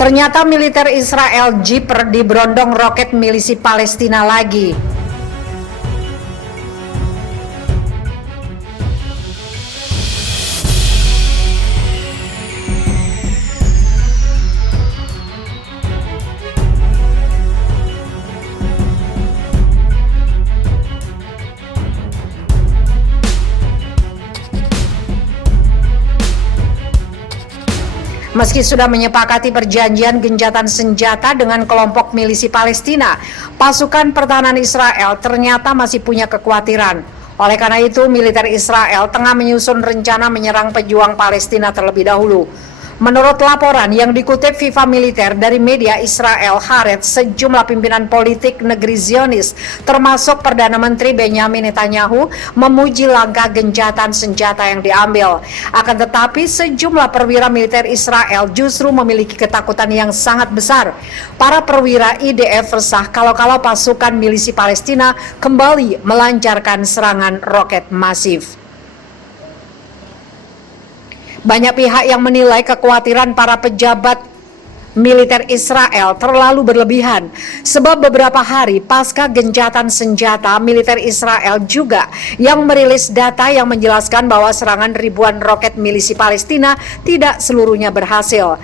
Ternyata militer Israel jiper diberondong roket milisi Palestina lagi. Meski sudah menyepakati perjanjian gencatan senjata dengan kelompok milisi Palestina, pasukan pertahanan Israel ternyata masih punya kekhawatiran. Oleh karena itu, militer Israel tengah menyusun rencana menyerang pejuang Palestina terlebih dahulu. Menurut laporan yang dikutip FIFA Militer dari media Israel Haaretz, sejumlah pimpinan politik negeri Zionis, termasuk Perdana Menteri Benjamin Netanyahu, memuji langkah gencatan senjata yang diambil. Akan tetapi, sejumlah perwira militer Israel justru memiliki ketakutan yang sangat besar. Para perwira IDF resah kalau-kalau pasukan milisi Palestina kembali melancarkan serangan roket masif. Banyak pihak yang menilai kekhawatiran para pejabat militer Israel terlalu berlebihan, sebab beberapa hari pasca gencatan senjata, militer Israel juga yang merilis data yang menjelaskan bahwa serangan ribuan roket milisi Palestina tidak seluruhnya berhasil.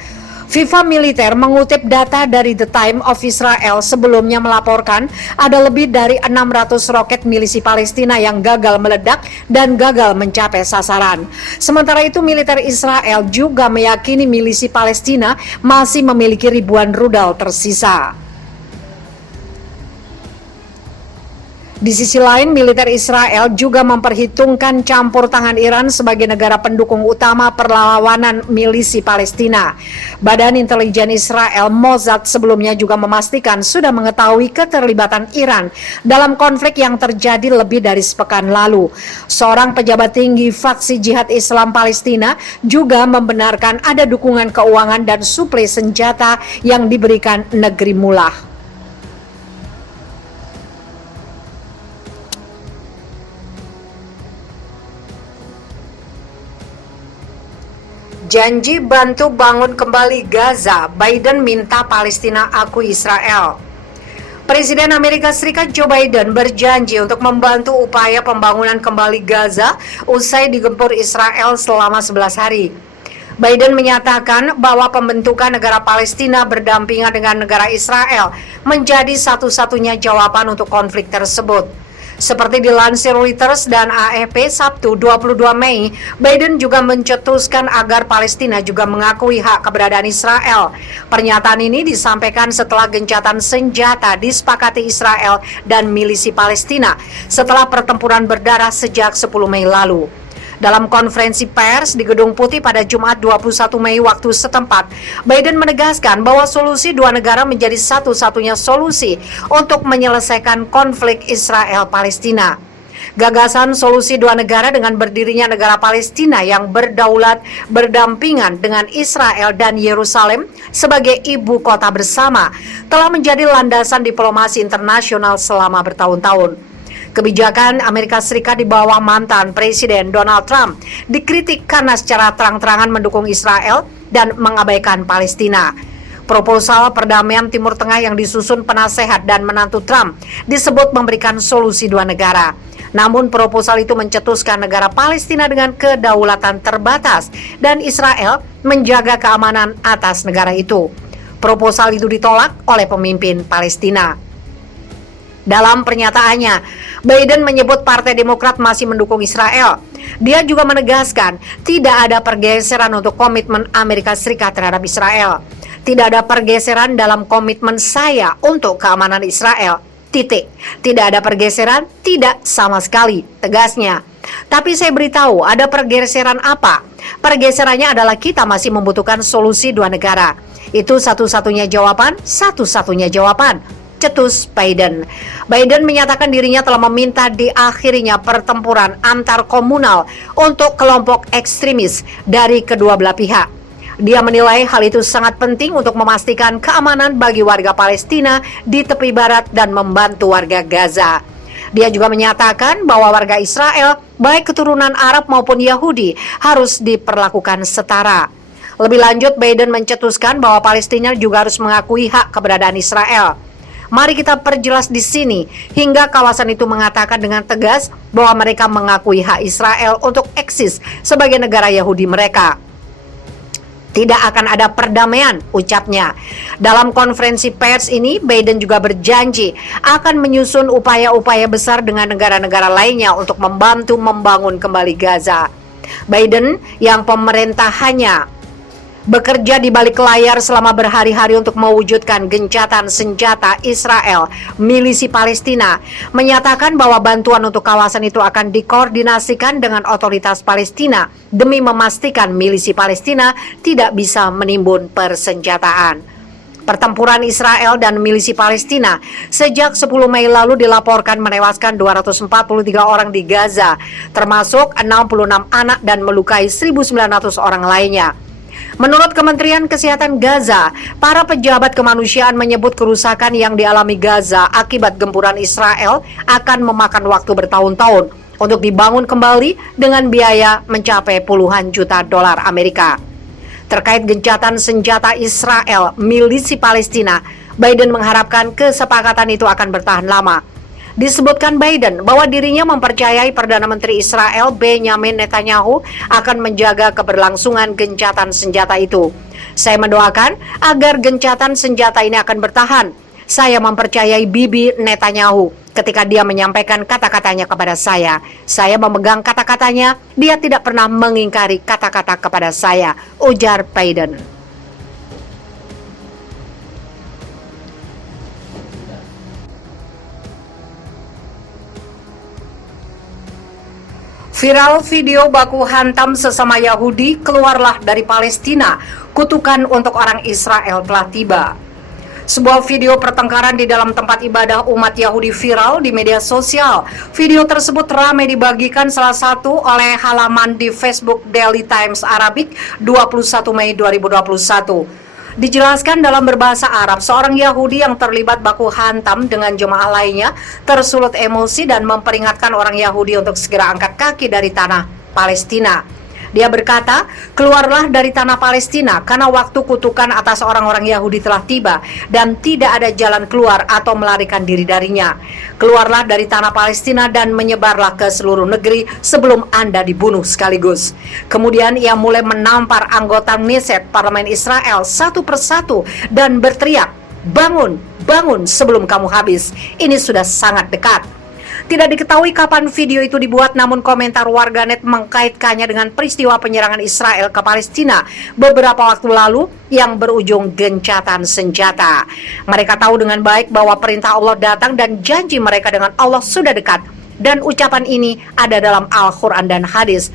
FIFA Militer mengutip data dari The Time of Israel sebelumnya melaporkan ada lebih dari 600 roket milisi Palestina yang gagal meledak dan gagal mencapai sasaran. Sementara itu, militer Israel juga meyakini milisi Palestina masih memiliki ribuan rudal tersisa. Di sisi lain, militer Israel juga memperhitungkan campur tangan Iran sebagai negara pendukung utama perlawanan milisi Palestina. Badan Intelijen Israel Mossad sebelumnya juga memastikan sudah mengetahui keterlibatan Iran dalam konflik yang terjadi lebih dari sepekan lalu. Seorang pejabat tinggi faksi Jihad Islam Palestina juga membenarkan ada dukungan keuangan dan suplai senjata yang diberikan negeri Mullah. Janji bantu bangun kembali Gaza, Biden minta Palestina akui Israel. Presiden Amerika Serikat Joe Biden berjanji untuk membantu upaya pembangunan kembali Gaza usai digempur Israel selama 11 hari. Biden menyatakan bahwa pembentukan negara Palestina berdampingan dengan negara Israel menjadi satu-satunya jawaban untuk konflik tersebut. Seperti dilansir Reuters dan AFP Sabtu 22 Mei, Biden juga mencetuskan agar Palestina juga mengakui hak keberadaan Israel. Pernyataan ini disampaikan setelah gencatan senjata disepakati Israel dan milisi Palestina setelah pertempuran berdarah sejak 10 Mei lalu. Dalam konferensi pers di Gedung Putih pada Jumat 21 Mei waktu setempat, Biden menegaskan bahwa solusi dua negara menjadi satu-satunya solusi untuk menyelesaikan konflik Israel-Palestina. Gagasan solusi dua negara dengan berdirinya negara Palestina yang berdaulat berdampingan dengan Israel dan Yerusalem sebagai ibu kota bersama telah menjadi landasan diplomasi internasional selama bertahun-tahun. Kebijakan Amerika Serikat di bawah mantan Presiden Donald Trump dikritik karena secara terang-terangan mendukung Israel dan mengabaikan Palestina. Proposal perdamaian Timur Tengah yang disusun penasehat dan menantu Trump disebut memberikan solusi dua negara. Namun proposal itu mencetuskan negara Palestina dengan kedaulatan terbatas dan Israel menjaga keamanan atas negara itu. Proposal itu ditolak oleh pemimpin Palestina. Dalam pernyataannya, Biden menyebut Partai Demokrat masih mendukung Israel. Dia juga menegaskan tidak ada pergeseran untuk komitmen Amerika Serikat terhadap Israel. Tidak ada pergeseran dalam komitmen saya untuk keamanan Israel. Titik. Tidak ada pergeseran, tidak sama sekali, tegasnya. Tapi saya beritahu ada pergeseran apa? Pergeserannya adalah kita masih membutuhkan solusi dua negara. Itu satu-satunya jawaban, satu-satunya jawaban. Cetus Biden. Biden menyatakan dirinya telah meminta diakhirinya pertempuran antar komunal untuk kelompok ekstremis dari kedua belah pihak. Dia menilai hal itu sangat penting untuk memastikan keamanan bagi warga Palestina di tepi barat dan membantu warga Gaza. Dia juga menyatakan bahwa warga Israel, baik keturunan Arab maupun Yahudi, harus diperlakukan setara. Lebih lanjut, Biden mencetuskan bahwa Palestina juga harus mengakui hak keberadaan Israel. Mari kita perjelas di sini, hingga kawasan itu mengatakan dengan tegas bahwa mereka mengakui hak Israel untuk eksis sebagai negara Yahudi mereka. Tidak akan ada perdamaian, ucapnya. Dalam konferensi pers ini, Biden juga berjanji akan menyusun upaya-upaya besar dengan negara-negara lainnya untuk membantu membangun kembali Gaza. Biden yang pemerintahannya bekerja di balik layar selama berhari-hari untuk mewujudkan gencatan senjata Israel, milisi Palestina, menyatakan bahwa bantuan untuk kawasan itu akan dikoordinasikan dengan otoritas Palestina demi memastikan milisi Palestina tidak bisa menimbun persenjataan. Pertempuran Israel dan milisi Palestina sejak 10 Mei lalu dilaporkan menewaskan 243 orang di Gaza, termasuk 66 anak dan melukai 1.900 orang lainnya. Menurut Kementerian Kesehatan Gaza, para pejabat kemanusiaan menyebut kerusakan yang dialami Gaza akibat gempuran Israel akan memakan waktu bertahun-tahun untuk dibangun kembali dengan biaya mencapai puluhan juta dolar Amerika. Terkait gencatan senjata Israel milisi Palestina, Biden mengharapkan kesepakatan itu akan bertahan lama. Disebutkan Biden bahwa dirinya mempercayai Perdana Menteri Israel Benjamin Netanyahu akan menjaga keberlangsungan gencatan senjata itu. Saya mendoakan agar gencatan senjata ini akan bertahan. Saya mempercayai Bibi Netanyahu ketika dia menyampaikan kata-katanya kepada saya. Saya memegang kata-katanya, dia tidak pernah mengingkari kata-kata kepada saya, ujar Biden. Viral video baku hantam sesama Yahudi keluarlah dari Palestina, kutukan untuk orang Israel telah tiba. Sebuah video pertengkaran di dalam tempat ibadah umat Yahudi viral di media sosial. Video tersebut ramai dibagikan salah satu oleh halaman di Facebook Daily Times Arabic 21 Mei 2021. Dijelaskan dalam berbahasa Arab, seorang Yahudi yang terlibat baku hantam dengan jemaah lainnya tersulut emosi dan memperingatkan orang Yahudi untuk segera angkat kaki dari tanah Palestina. Dia berkata, keluarlah dari tanah Palestina karena waktu kutukan atas orang-orang Yahudi telah tiba dan tidak ada jalan keluar atau melarikan diri darinya. Keluarlah dari tanah Palestina dan menyebarlah ke seluruh negeri sebelum Anda dibunuh sekaligus. Kemudian ia mulai menampar anggota Knesset Parlemen Israel satu persatu dan berteriak, bangun, bangun sebelum kamu habis. Ini sudah sangat dekat. Tidak diketahui kapan video itu dibuat, namun komentar warganet mengkaitkannya dengan peristiwa penyerangan Israel ke Palestina beberapa waktu lalu yang berujung gencatan senjata. Mereka tahu dengan baik bahwa perintah Allah datang dan janji mereka dengan Allah sudah dekat. Dan ucapan ini ada dalam Al-Quran dan hadis.